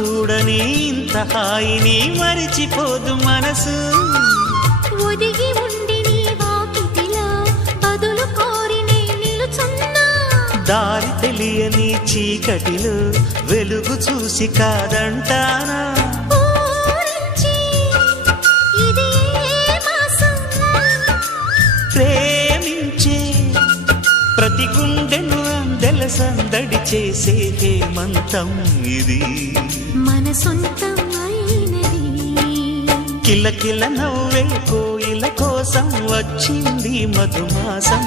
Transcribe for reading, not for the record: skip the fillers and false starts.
చూడని ఇంత హాయిని మరిచిపోదు మనసు. ఒదిగి ఉండి నీ వాకిటిలో బదులు కోరి నే నిలుచున్నా. దారి తెలియని చీకటిలో వెలుగు చూసి కాదంటానా. ప్రేమించే ప్రతి గుండెను అందెల సందడి చేసే హేమంతం ఇది. మన సొంతం అయినది. కిలకిల నవ్వే కోయిల కోసం వచ్చింది మధుమాసం.